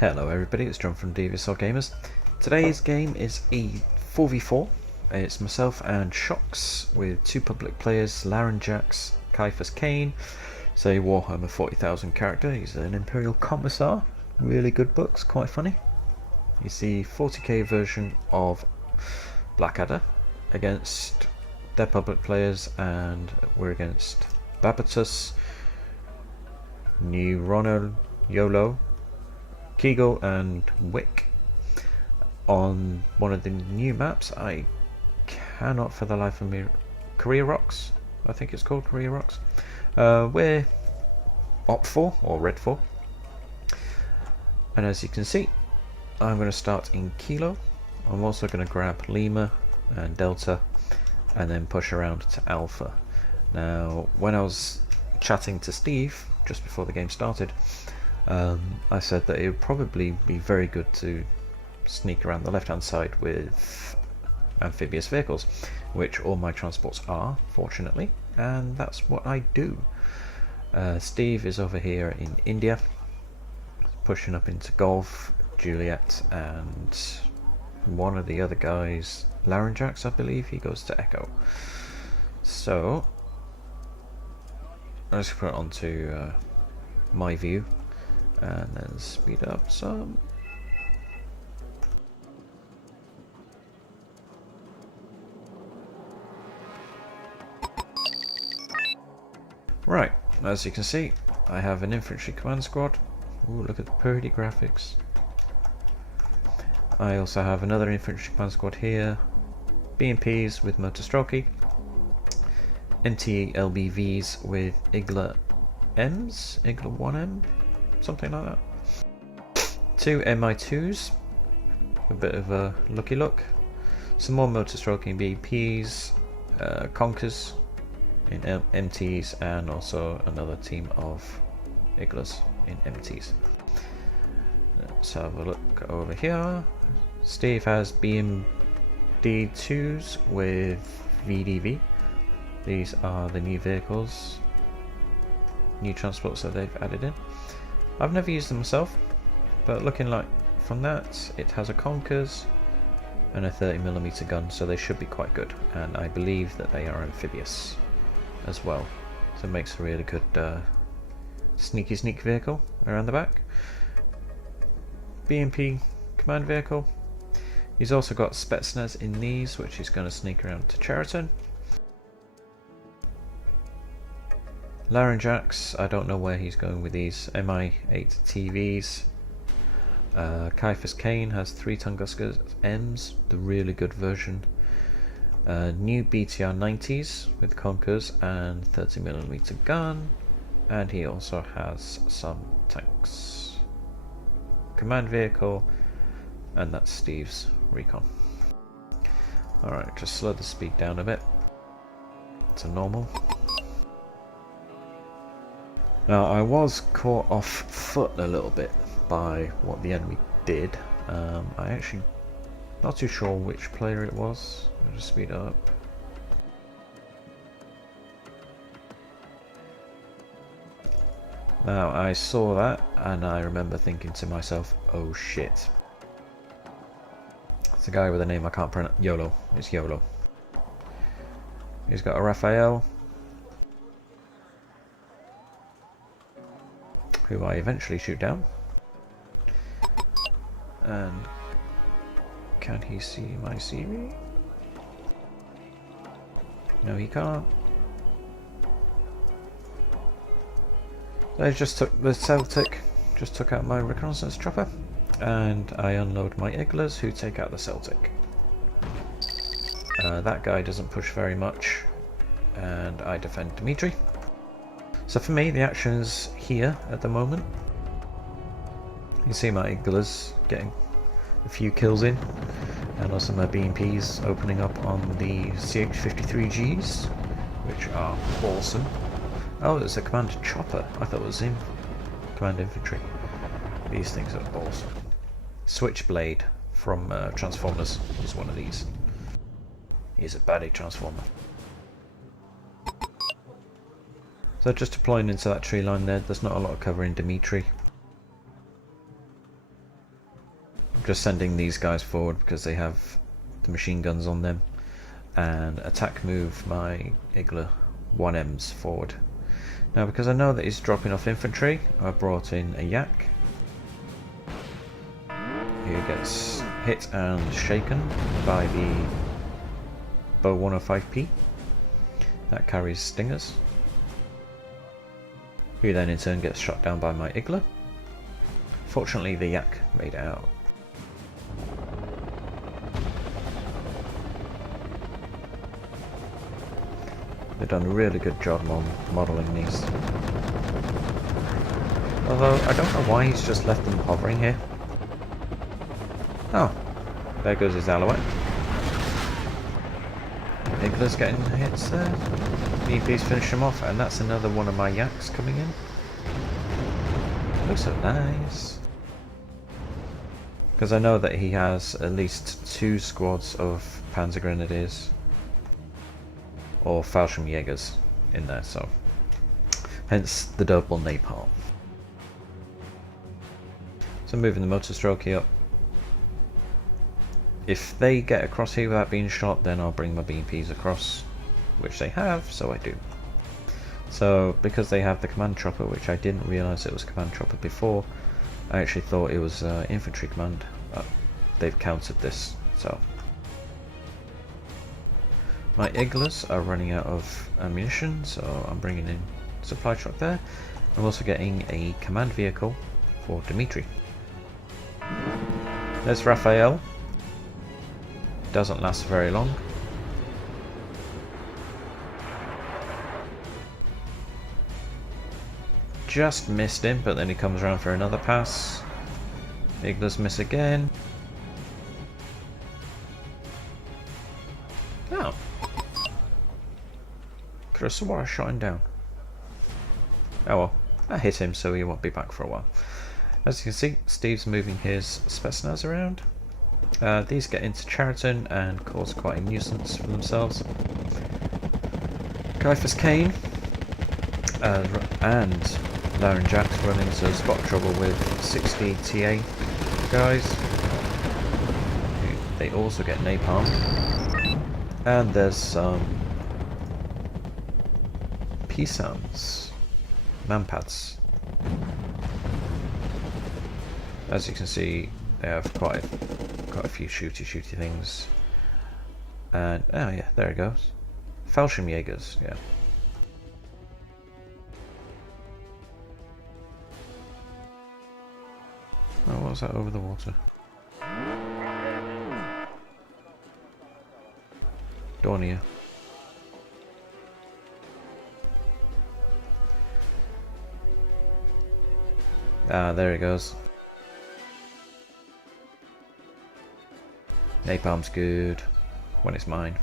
Hello everybody, it's John from Devious Gamers. Today's game is a 4v4. It's myself and Shocks with two public players, Larynjax, Caiaphas Kane. It's a Warhammer 40,000 character. He's an Imperial Commissar. Really good books, quite funny. He's the 40k version of Blackadder against their public players, and we're against Babatus, Neurono, Yolo, Kegel and Wick on one of the new maps. I cannot for the life of me. Korea Rocks, I think it's called Korea Rocks. We're Op 4 or Red 4, and as you can see, I'm going to start in Kilo. I'm also going to grab Lima and Delta and then push around to Alpha. Now, when I was chatting to Steve just before the game started, I said that it would probably be very good to sneak around the left hand side with amphibious vehicles, which all my transports are, fortunately, and that's what I do. Steve is over here in India, pushing up into Golf, Juliet, and one of the other guys, Larynjax, I believe, he goes to Echo. So let's put it onto my view and then speed up some. Right, as you can see, I have an infantry command squad. Ooh, look at the pretty graphics. I also have another infantry command squad here, BMPs with Motostrelki, MT-LBVs with Igla M's, Igla 1M, something like that. Two MI2s, a bit of a lucky look. Some more Motostrelki BMPs, Conkers in MTs, and also another team of Iglas in MTs. Let's have a look over here. Steve has BMD2s with VDV. These are the new vehicles, new transports that they've added in. I've never used them myself, but looking like from that, it has a Conkers and a 30mm gun, so they should be quite good. And I believe that they are amphibious as well, so it makes a really good sneak vehicle around the back. BMP command vehicle. He's also got Spetsnaz in these, which he's going to sneak around to Cheriton. Larynjax, I don't know where he's going with these. MI8 TVs. Caiaphas Kane has 3 Tunguska M's, the really good version. New BTR 90s with Conkers and 30mm gun, and he also has some tanks. Command vehicle, and that's Steve's recon. Alright, just slow the speed down a bit to normal. Now, I was caught off foot a little bit by what the enemy did. I actually not too sure which player it was. I'll just speed up. Now, I saw that and I remember thinking to myself, oh shit. It's a guy with a name I can't pronounce. Yolo. It's Yolo. He's got a Raphael, who I eventually shoot down. And can he see my CV? No, he can't. They just took the Celtic, just took out my reconnaissance chopper, and I unload my Iglas, who take out the Celtic. That guy doesn't push very much, and I defend Dimitri. So for me, the action's here at the moment. You can see my Iglas getting a few kills in, and also my BMPs opening up on the CH-53Gs, which are awesome. Oh, it's a command chopper. I thought it was in command infantry. These things are awesome. Switchblade from Transformers is one of these. He's a baddie transformer. So just deploying into that tree line there, there's not a lot of cover in Dimitri. just sending these guys forward because they have the machine guns on them, and attack move my Igla 1Ms forward. Now because I know that he's dropping off infantry, I brought in a yak. He gets hit and shaken by the Bow 105P. That carries stingers. Who then in turn gets shot down by my Igla. Fortunately the yak made it out. They've done a really good job on modelling these. Although I don't know why he's just left them hovering here. Oh, there goes his Alouette. Igla's getting hits there. BP's finish him off, and that's another one of my yaks coming in. Looks so nice. Because I know that he has at least 2 squads of Panzer Grenadiers or Fallschirmjägers in there, so hence the double napalm. So moving the motor strokey up. If they get across here without being shot, then I'll bring my BMPs across, which they have, so I do. So because they have the command chopper, which I didn't realise it was command chopper before, I actually thought it was infantry command. They've countered this, so. My Iglas are running out of ammunition, so I'm bringing in supply truck there. I'm also getting a command vehicle for Dimitri. There's Raphael. Doesn't last very long. Just missed him, but then he comes around for another pass. Iglas miss again. Oh. Could have swore I shot him down. Oh well, I hit him, so he won't be back for a while. As you can see, Steve's moving his Spetsnaz around. These get into Chariton and cause quite a nuisance for themselves. Gryphus Kane and Lauren Jack's run into spot trouble with 60 TA guys. They also get napalm. And there's some P-Sounds, manpads. As you can see, they have quite a few shooty things. And oh yeah, there it goes. Fallschirmjägers, yeah. Oh, what was that over the water? Dornier. Ah, there it goes. Napalm's good when it's mine.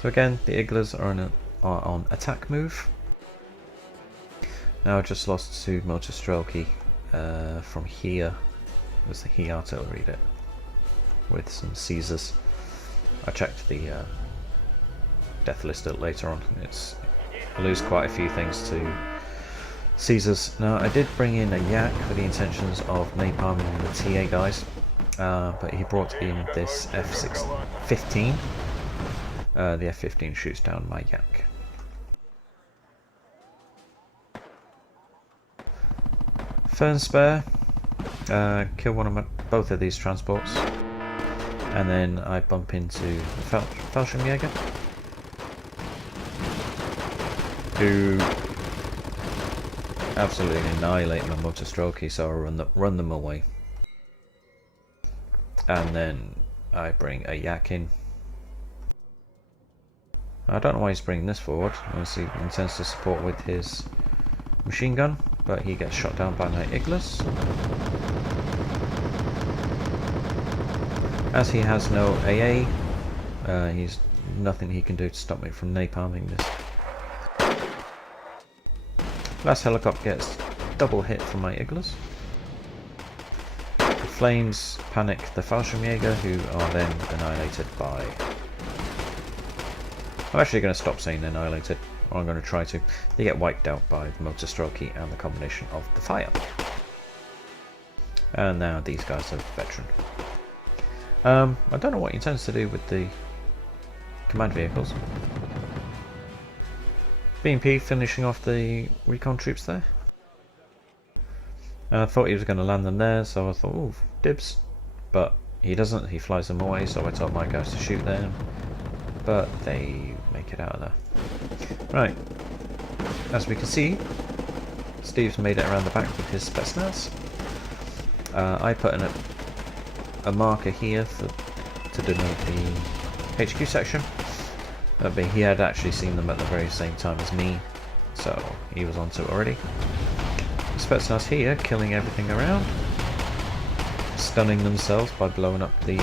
So again, the Iglas are on attack move. Now I just lost to motor strelky from here. There's the He artillery there with some Caesars. I checked the death list later on. I lose quite a few things to Caesars. Now I did bring in a yak for the intentions of napalming the TA guys. But he brought in this F-15. The F-15 shoots down my yak. Fern Spare. Kill both of these transports. And then I bump into Fallschirmjäger, who absolutely annihilate my motor strokey, so I run them away. And then I bring a yak in. I don't know why he's bringing this forward, unless he intends to support with his machine gun, but he gets shot down by my Iglas. As he has no AA, he's nothing he can do to stop me from napalming this. Last helicopter gets double hit from my Iglas. The flames panic the Fallschirmjäger, who are then annihilated by... I'm actually going to stop saying annihilated, or I'm going to try to. They get wiped out by the motor strokey and the combination of the fire. And now these guys are veteran. I don't know what he intends to do with the command vehicles. BMP finishing off the recon troops there. I thought he was going to land them there, so I thought, ooh, dibs. But he doesn't, he flies them away, so I told my guys to shoot them. But they make it out of there. Right, as we can see, Steve's made it around the back with his Spetsnaz. I put in a marker here to denote the HQ section. But he had actually seen them at the very same time as me, so he was onto it already. Spetsnaz here, killing everything around, stunning themselves by blowing up the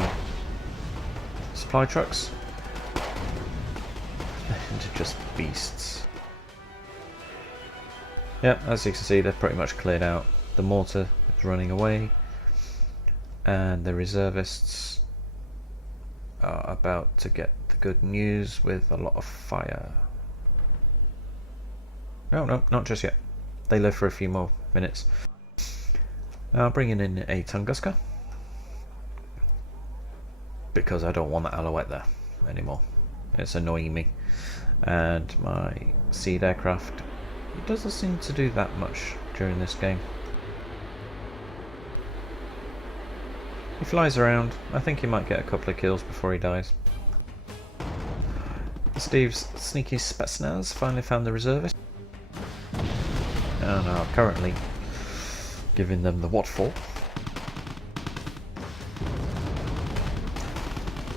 supply trucks. Into just beasts. Yep, as you can see, they're pretty much cleared out. The mortar is running away, and the reservists are about to get the good news with a lot of fire. No, not just yet. They live for a few more minutes. Bringing in a Tunguska, because I don't want the Alouette there anymore. It's annoying me. And my seed aircraft, it doesn't seem to do that much during this game. He flies around. I think he might get a couple of kills before he dies. Steve's sneaky Spetsnaz finally found the reservist. And are currently giving them the what for.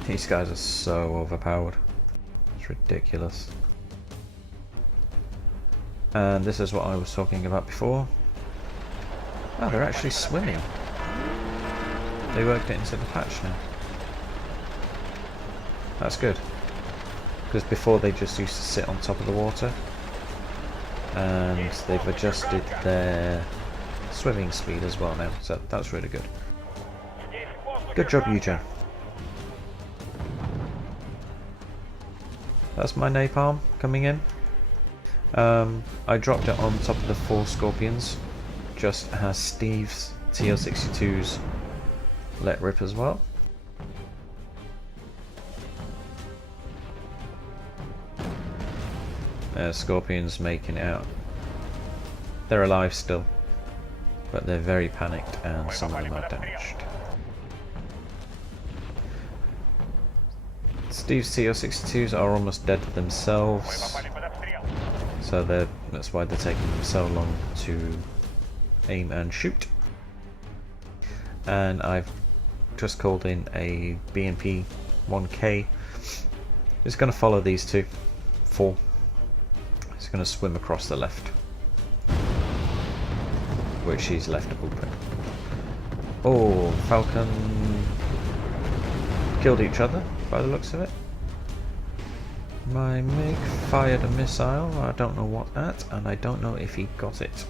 These guys are so overpowered. It's ridiculous. And this is what I was talking about before. Oh, they're actually swimming. They worked it into the patch now. That's good. Because before they just used to sit on top of the water. And they've adjusted their swimming speed as well now. So that's really good. Good job, Eugen. That's my napalm coming in. I dropped it on top of the 4 Scorpions, just as Steve's TL62s let rip as well. Scorpions making it out. They're alive still, but they're very panicked and some of them are damaged. Steve's TL62s are almost dead themselves, so that's why they're taking them so long to aim and shoot. And I've just called in a BMP 1K. It's going to follow these 4. It's going to swim across the left, which he's left a blueprint. Oh, Falcon killed each other by the looks of it. My MiG fired a missile, I don't know what at, and I don't know if he got it.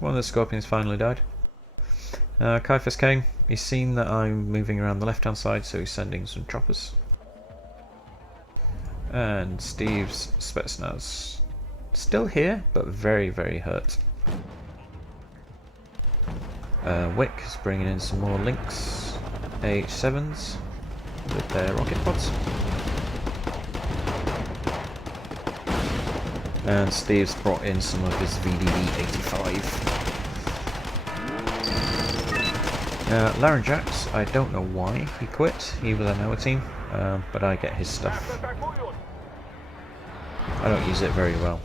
One of the Scorpions finally died. Kaifas came. He's seen that I'm moving around the left hand side, so he's sending some choppers. And Steve's Spetsnaz still here, but very, very hurt. Wick is bringing in some more Lynx AH7s with their rocket pods. And Steve's brought in some of his VDV-85. Larynjax, I don't know why he quit. He was on our team, but I get his stuff. I don't use it very well.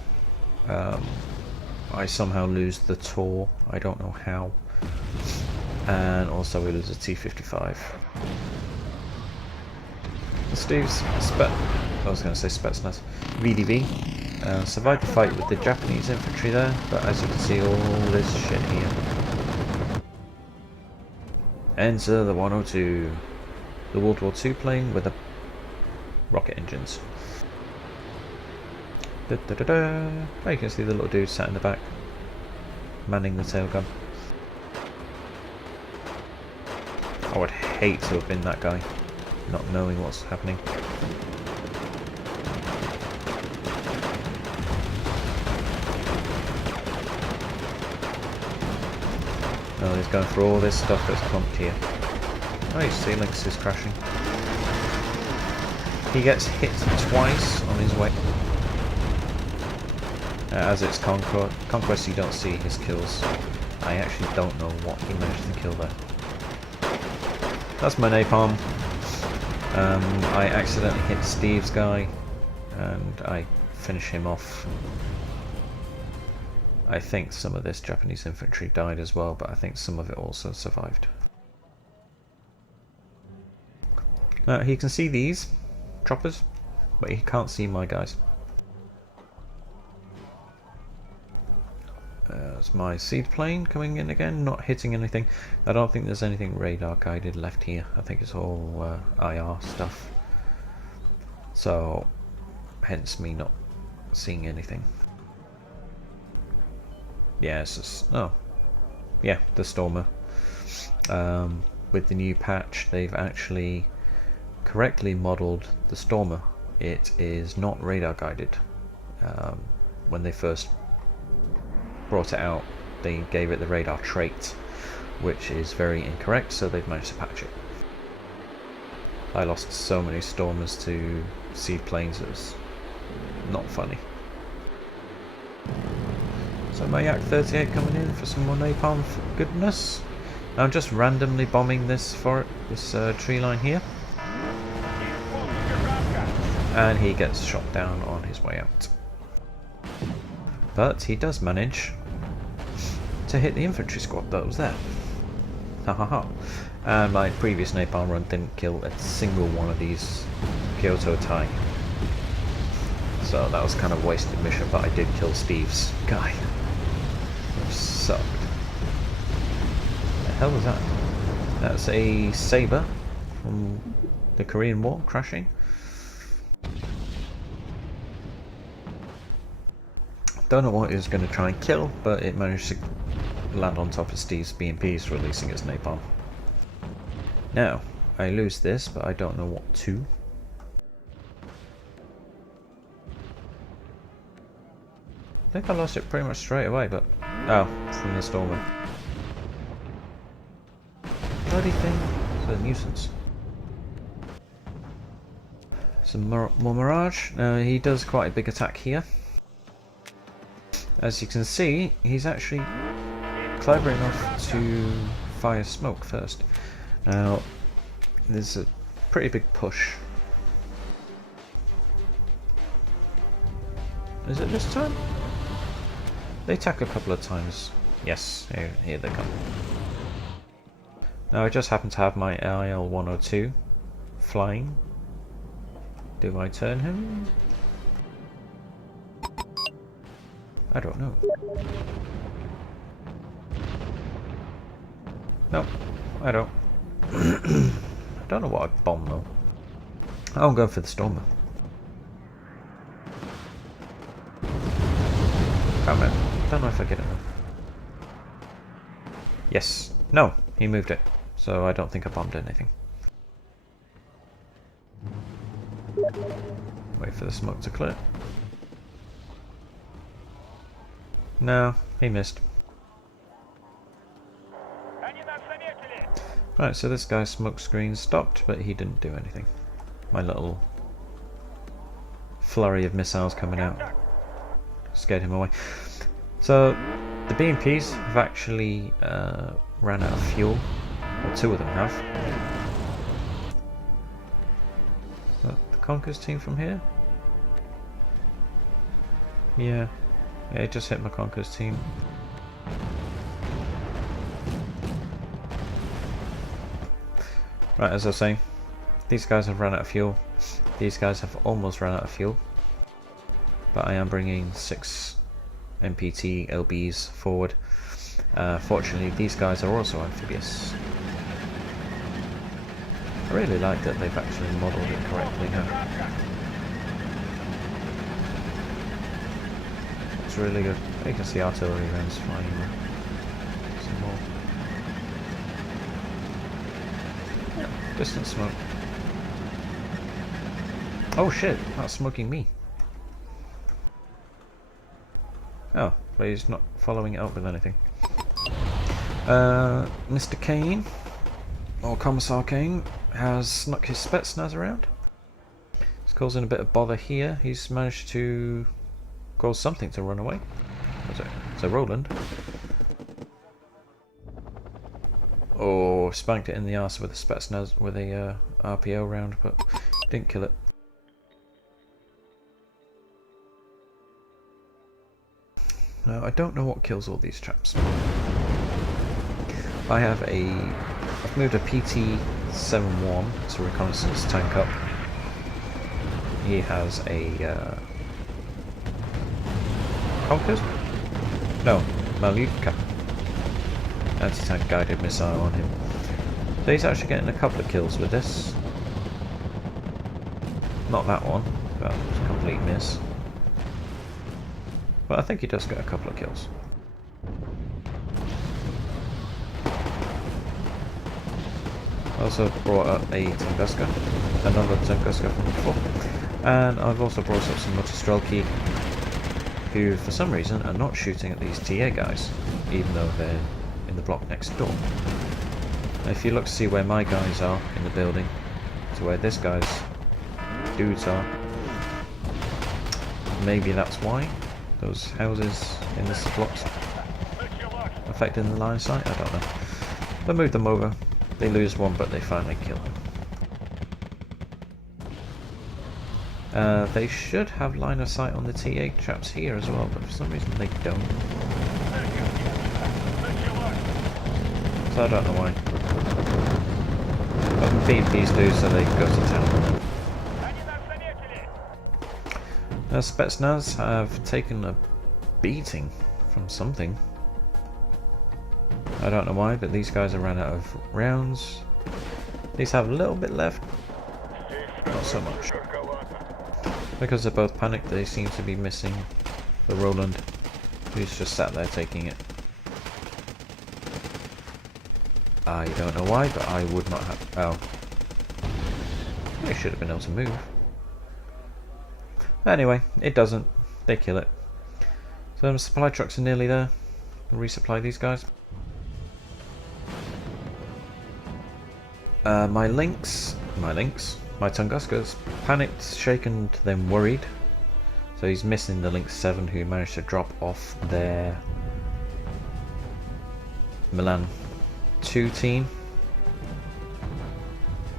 I somehow lose the Tor, I don't know how. And also we lose a T-55. Steve's Spetsnaz VDV survived the fight with the Japanese infantry there, but as you can see, all this shit here. Enter the 102, the World War II plane with the rocket engines. Da, da, da, da. Oh, you can see the little dude sat in the back, manning the tail gun. I would hate to have been that guy, not knowing what's happening. No, he's going through all this stuff that's clumped here. Oh, his Celinx is crashing. He gets hit twice on his way. As it's Conquest, you don't see his kills. I actually don't know what he managed to kill there. That's my napalm. I accidentally hit Steve's guy, and I finish him off. I think some of this Japanese infantry died as well, but I think some of it also survived. Now he can see these choppers, but he can't see my guys. It's my seed plane coming in again, not hitting anything. I don't think there's anything radar guided left here. I think it's all IR stuff. So, hence me not seeing anything. Yeah, it's just, oh, yeah, the Stormer. With the new patch, they've actually correctly modelled the Stormer. It is not radar guided. When they first brought it out, they gave it the radar trait, which is very incorrect, so they've managed to patch it. I lost so many Stormers to seed planes, it was not funny. So my Yak 38 coming in for some more napalm for goodness. I'm just randomly bombing this tree line here. And he gets shot down on his way out. But he does manage to hit the infantry squad that was there. Ha ha ha. And my previous napalm run didn't kill a single one of these Kyoto Tai. So that was kind of a wasted mission, but I did kill Steve's guy. Which sucked. The hell was that? That's a Sabre from the Korean War crashing. Don't know what it was going to try and kill, but it managed to land on top of Steve's BMPs, releasing its napalm. Now, I lose this, but I don't know what to. I think I lost it pretty much straight away, but... oh, from the Stormer. Bloody thing. It's a nuisance. Some more Mirage. He does quite a big attack here. As you can see, he's actually clever enough to fire smoke first. Now, there's a pretty big push. Is it this time? They attack a couple of times. Yes, here they come. Now I just happen to have my IL-102 flying. Do I turn him? I don't know. Nope, I don't. I don't know what I'd bomb though. I'll go for the Stormer. Damn it. Don't know if I get it though. Yes. No, he moved it. So I don't think I bombed anything. Wait for the smoke to clear. No, he missed. Right, so this guy's smoke screen stopped, but he didn't do anything. My little flurry of missiles coming out scared him away. So the BMPs have actually ran out of fuel, or two of them have. Is that the Conquer's team from here? Yeah, it just hit my Conquer's team. Right, as I was saying, these guys have run out of fuel. These guys have almost run out of fuel. But I am bringing 6 MPT LBs forward. Fortunately, these guys are also amphibious. I really like that they've actually modelled it correctly now. It's really good. You can see artillery rounds flying there. Some more. Distant smoke. Oh shit, that's smoking me. Oh, but he's not following it up with anything. Mr. Kane, or Commissar Kane, has snuck his Spetsnaz around. It's causing a bit of bother here. He's managed to cause something to run away. So Roland. Or spanked it in the arse with a Spetsnaz, with a RPO round, but didn't kill it. Now, I don't know what kills all these chaps. I've moved a PT-71 to reconnaissance tank up. He has a Conquers? No, Maluka anti-tank guided missile on him. So he's actually getting a couple of kills with this. Not that one, that was a complete miss. But I think he does get a couple of kills. I also brought up a Tunguska, another Tunguska from before. And I've also brought up some Motostrelki, who for some reason are not shooting at these TA guys, even though they're in the block next door. Now if you look to see where my guys are in the building, to where this guy's dudes are, maybe that's why those houses in this block's affecting the line of sight, I don't know. They move them over, they lose one but they finally kill him. They should have line of sight on the TA chaps here as well, but for some reason they don't. So I don't know why. But BMPs do, so they go to town. Spetsnaz have taken a beating from something. I don't know why, but these guys have ran out of rounds. These have a little bit left, not so much. Because they're both panicked, they seem to be missing the Roland, who's just sat there taking it. I don't know why, but I would not have... Oh. I should have been able to move. Anyway, it doesn't. They kill it. So the supply trucks are nearly there. We'll resupply these guys. My Tunguskas, panicked, shaken, then worried. So he's missing the Lynx 7 who managed to drop off their Milan 2 team.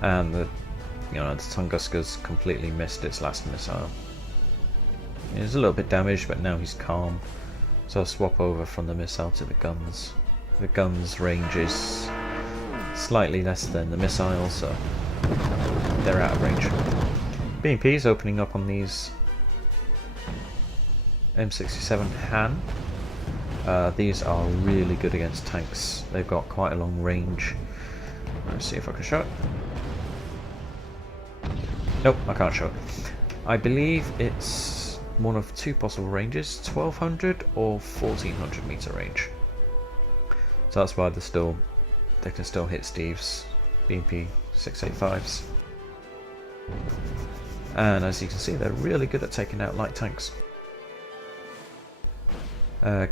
And the Tunguskas completely missed its last missile. He was a little bit damaged, but now he's calm. So I'll swap over from the missile to the guns. The guns' range is slightly less than the missile, so they're out of range. BMP's opening up on these M67 Han. These are really good against tanks. They've got quite a long range. Let's see if I can show it. Nope, I can't show it. I believe it's one of two possible ranges, 1200 or 1400 meter range. So that's why they can still hit Steve's BMP 685s. And as you can see, they're really good at taking out light tanks.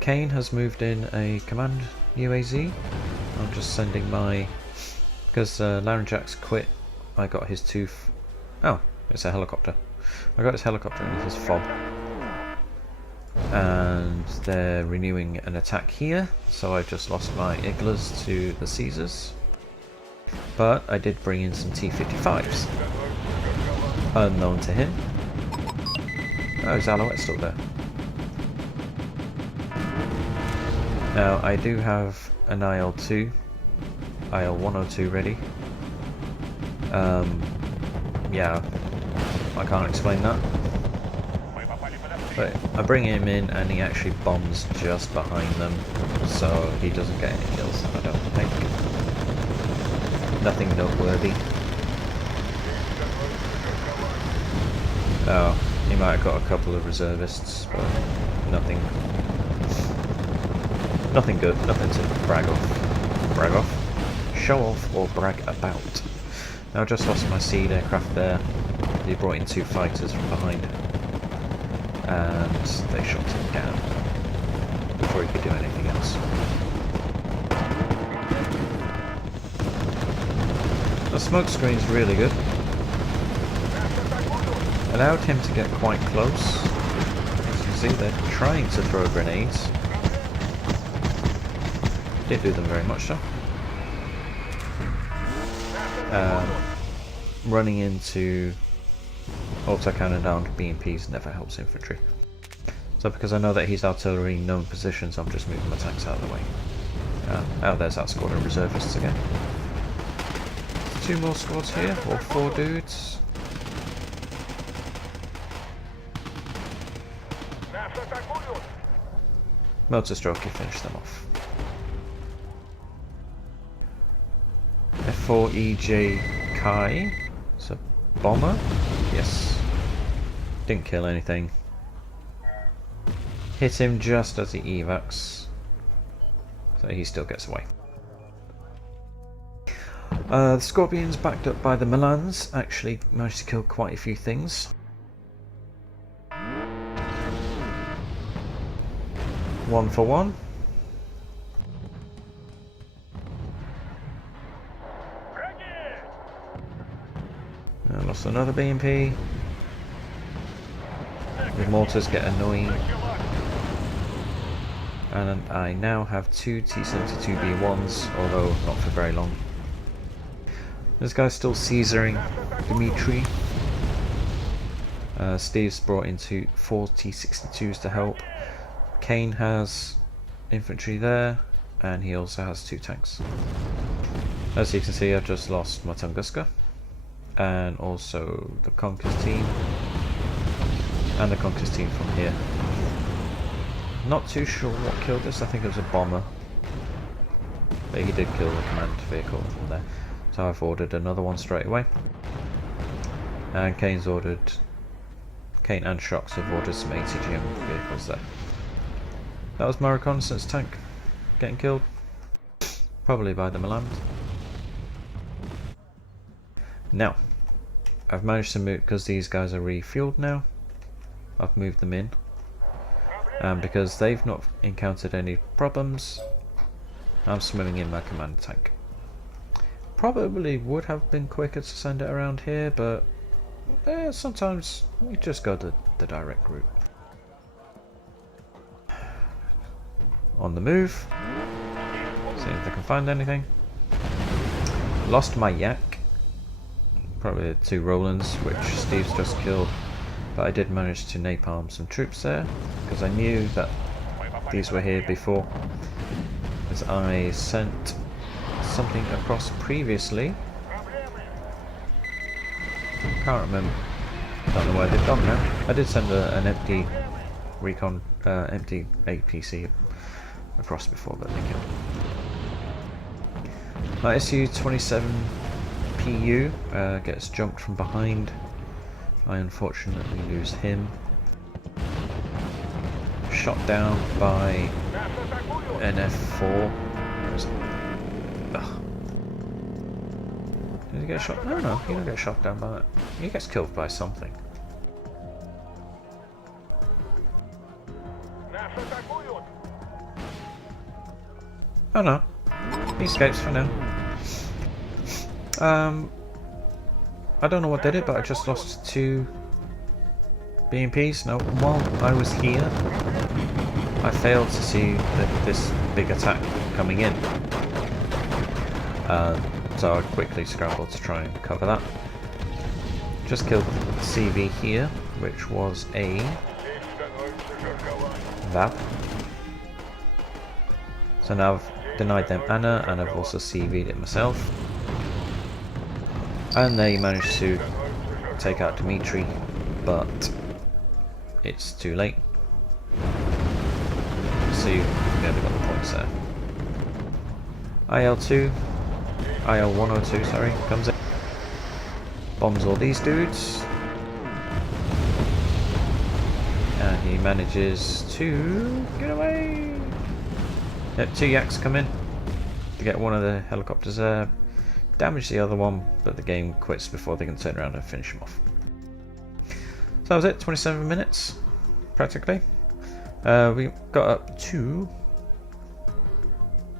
Kane has moved in a command UAZ. I'm just sending my... Because Larynjax quit, I got his oh, it's a helicopter. I got his helicopter and his fob. And they're renewing an attack here, so I just lost my Iglas to the Caesars. But I did bring in some T-55s. Unknown to him. Oh, his Alouette's still there. Now, I do have an IL-2, IL-102 ready. Yeah, I can't explain that. But I bring him in and he actually bombs just behind them, so he doesn't get any kills, I don't think. Nothing noteworthy. Oh, he might have got a couple of reservists, but nothing good, nothing to brag off, show off or brag about. Now I just lost my seed aircraft there. They brought in 2 fighters from behind and they shot him down before he could do anything else. The smoke screen's really good. Allowed him to get quite close. As you can see, they're trying to throw grenades. Didn't do them very much though. Running into auto-cannon down BMPs never helps infantry. So because I know that he's artillery in known positions, I'm just moving my tanks out of the way. Oh, there's that squad of reservists again. 2 more squads here, or 4 dudes. Motor stroke, you finish them off. F4EJ Kai. It's a bomber. Yes. Didn't kill anything. Hit him just as he evacs. So he still gets away. The Scorpions, backed up by the Milans, actually managed to kill quite a few things. 1 for 1. I lost another BMP. The mortars get annoying. And I now have 2 T-72B1s, although not for very long. This guy's still Caesaring Dimitri. Steve's brought in 4 T-62s to help. Kane has infantry there, and he also has 2 tanks. As you can see, I've just lost my Tunguska, and also the Conquest team, and the Conquest team from here. Not too sure what killed this. I think it was a bomber, but he did kill the command vehicle from there. So I've ordered another one straight away, and Kane and Shocks have ordered some ATGM vehicles there. That was my reconnaissance tank getting killed, probably by the Milan. Now, I've managed to move, because these guys are refueled now, I've moved them in. And because they've not encountered any problems, I'm swimming in my command tank. Probably would have been quicker to send it around here, but sometimes you just go the direct route. On the move, see if they can find anything. Lost my Yak, probably the 2 Rolands, which Steve's just killed, but I did manage to napalm some troops there, because I knew that these were here before, as I sent something across previously. Can't remember, don't know where they've gone now. I did send an empty recon, empty APC across before, but they killed. My SU-27 PU gets jumped from behind. I unfortunately lose him. Shot down by NF4. Did he get shot? No, he didn't get shot down by that. He gets killed by something. Oh no, he escapes for now. I don't know what did it, but I just lost 2 BMPs. Now, while I was here, I failed to see this big attack coming in. So I quickly scrambled to try and cover that. Just killed CV here, which was a VAB. So now I've denied them Anna, and I've also CV'd it myself. And they managed to take out Dimitri, but it's too late. See, yeah, they got the points there. IL-102, sorry, comes in. Bombs all these dudes. And he manages to get away. Yep, 2 Yaks come in to get one of the helicopters there. Damage the other one, but the game quits before they can turn around and finish him off. So that was it, 27 minutes, practically. We got up to,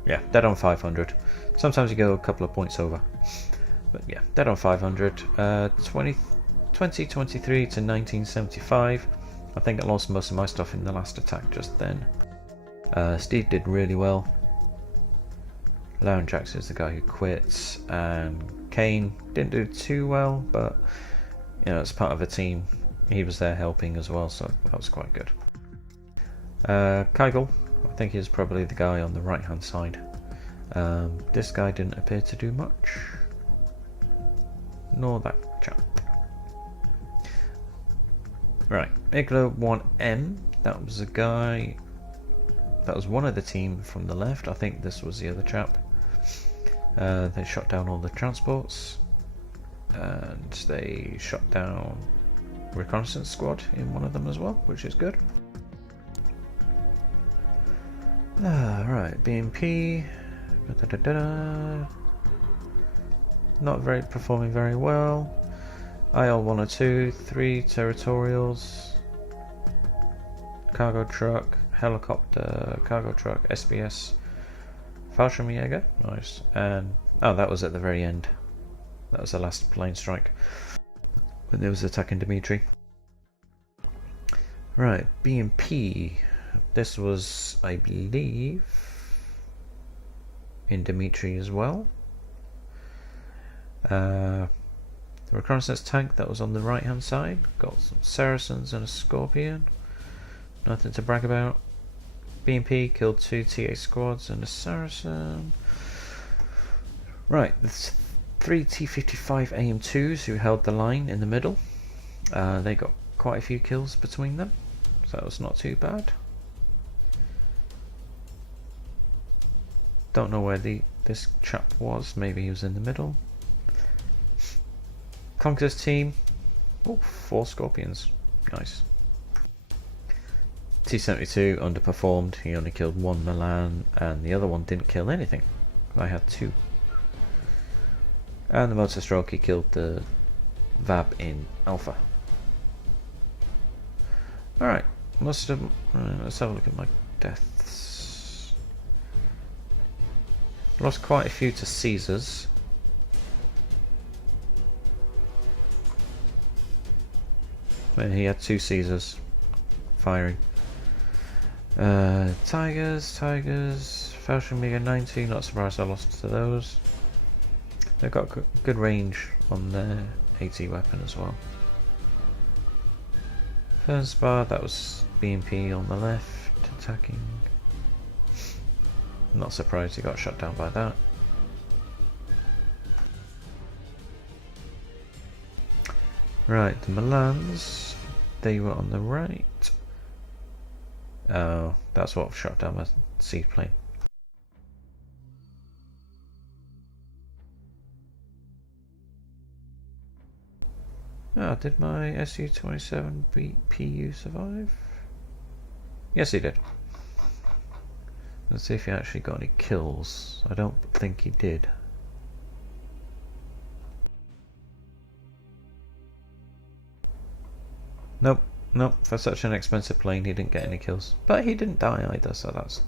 yeah, dead on 500. Sometimes you go a couple of points over. But yeah, dead on 500. 2023 to 1975. I think I lost most of my stuff in the last attack just then. Steve did really well. Lauren Jackson is the guy who quits, and Kane didn't do too well, but you know, as part of a team, he was there helping as well, so that was quite good. Kegel, I think he's probably the guy on the right hand side. This guy didn't appear to do much, nor that chap. Right, Igloo 1M, that was a guy, that was one of the team from the left. I think this was the other chap. They shot down all the transports, and they shot down reconnaissance squad in one of them as well, which is good. Right, BMP, not performing very well. IL 102, 3 territorials, cargo truck, helicopter, cargo truck, SBS, Fallschirmjäger, nice, and oh, that was at the very end. That was the last plane strike when they was attacking Dimitri. Right, BMP. This was, I believe, in Dimitri as well. The reconnaissance tank that was on the right hand side, got some Saracens and a Scorpion, nothing to brag about. BMP killed 2 TA squads and a Saracen. Right, there's 3 T-55 AM2s who held the line in the middle. They got quite a few kills between them, so that was not too bad. Don't know where this chap was, maybe he was in the middle. Conqueror's team, oh, 4 Scorpions, nice. T-72 underperformed, he only killed 1 Milan, and the other one didn't kill anything. I had 2. And the motor stroke, he killed the VAB in Alpha. Alright, let's have a look at my deaths. Lost quite a few to Caesars. And he had 2 Caesars firing. Tigers, Fallschirmjäger 90, not surprised I lost to those. They've got good range on their AT weapon as well. First bar, that was BMP on the left, attacking. Not surprised he got shot down by that. Right, the Milans, they were on the right. Oh, that's what shot down my seaplane. Oh, did my Su-27 PU survive? Yes, he did. Let's see if he actually got any kills. I don't think he did. Nope. Nope, for such an expensive plane he didn't get any kills. But he didn't die either, so that's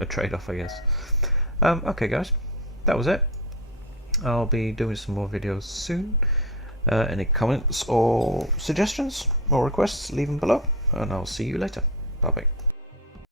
a trade-off, I guess. Okay guys, that was it. I'll be doing some more videos soon. Any comments or suggestions or requests, leave them below, and I'll see you later. Bye bye.